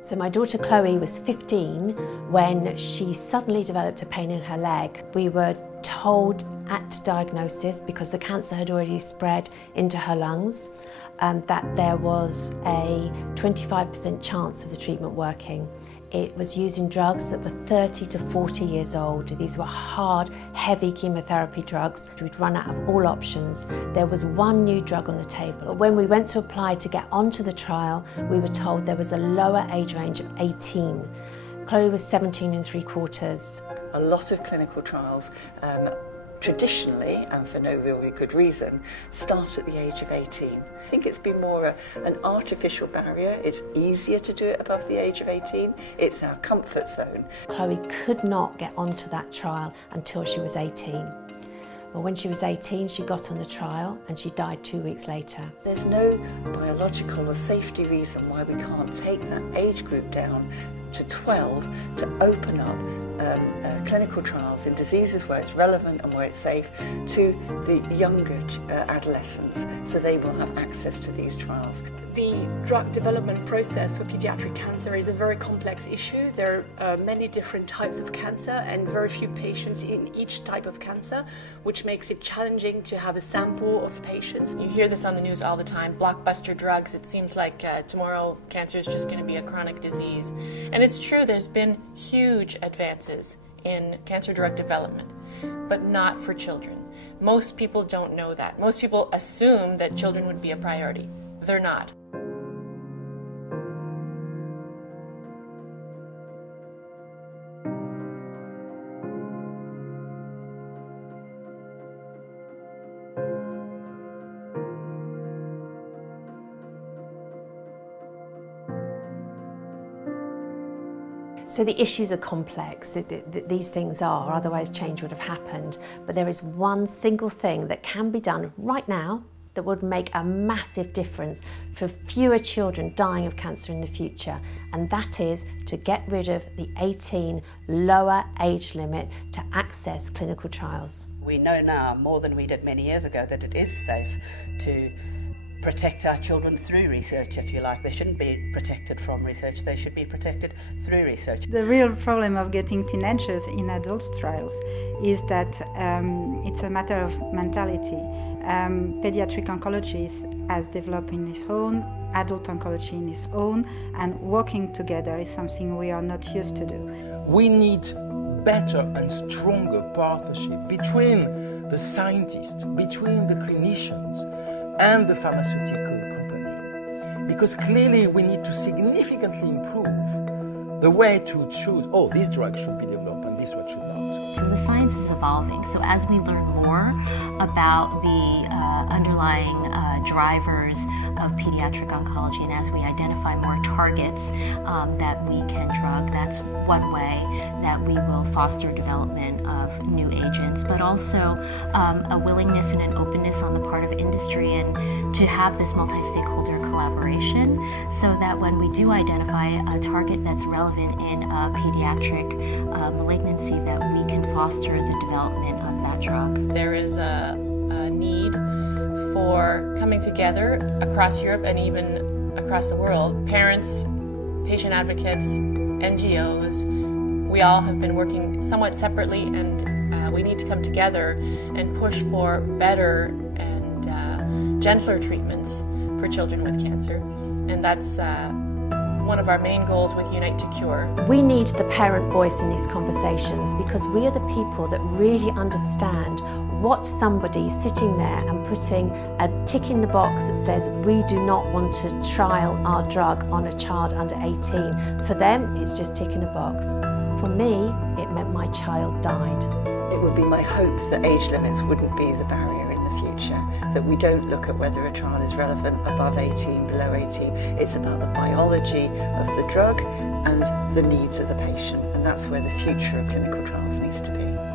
So my daughter Chloe was 15 when she suddenly developed a pain in her leg. We were told at diagnosis, because the cancer had already spread into her lungs, that there was a 25% chance of the treatment working. It was using drugs that were 30 to 40 years old. These were hard, heavy chemotherapy drugs. We'd run out of all options. There was one new drug on the table. But when we went to apply to get onto the trial, we were told there was a lower age range of 18. Chloe was 17 3/4. A lot of clinical trials traditionally, and for no really good reason, start at the age of 18. I think it's been more an artificial barrier. It's easier to do it above the age of 18. It's our comfort zone. Chloe could not get onto that trial until she was 18. Well, when she was 18, she got on the trial and she died 2 weeks later. There's no biological or safety reason why we can't take that age group down to 12 to open up clinical trials in diseases where it's relevant and where it's safe to the younger adolescents, so they will have access to these trials. The drug development process for pediatric cancer is a very complex issue. There are many different types of cancer and very few patients in each type of cancer, which makes it challenging to have a sample of patients. You hear this on the news all the time, blockbuster drugs. It seems like tomorrow cancer is just going to be a chronic disease. And it's true, there's been huge advances in cancer drug development, but not for children. Most people don't know that. Most people assume that children would be a priority. They're not. So the issues are complex, these things are, otherwise change would have happened. But there is one single thing that can be done right now that would make a massive difference for fewer children dying of cancer in the future, and that is to get rid of the 18 lower age limit to access clinical trials. We know now, more than we did many years ago, that it is safe to protect our children through research, if you like. They shouldn't be protected from research, they should be protected through research. The real problem of getting teenagers in adult trials is that it's a matter of mentality. Pediatric oncology has developed in its own, adult oncology in its own, and working together is something we are not used to do. We need better and stronger partnership between the scientists, between the clinicians, and the pharmaceutical company, because clearly we need to significantly improve the way to choose, oh, this drug should be developed and this one should not. So the science is evolving, so as we learn more about the underlying drivers of pediatric oncology, and as we identify more targets that we can drug, that's one way that we will foster development of new agents, but also a willingness and an openness on the part of industry and to have this multi-stakeholder collaboration, so that when we do identify a target that's relevant in a pediatric malignancy, that we can foster the development of that drug. There is a need for coming together across Europe and even across the world. Parents, patient advocates, NGOs, we all have been working somewhat separately, and we need to come together and push for better and gentler treatments for children with cancer. And that's one of our main goals with Unite2Cure. We need the parent voice in these conversations, because we are the people that really understand what somebody sitting there and putting a tick in the box that says we do not want to trial our drug on a child under 18. For them, it's just ticking a box. For me, it meant my child died. It would be my hope that age limits wouldn't be the barrier in the future, that we don't look at whether a trial is relevant above 18, below 18. It's about the biology of the drug and the needs of the patient, and that's where the future of clinical trials needs to be.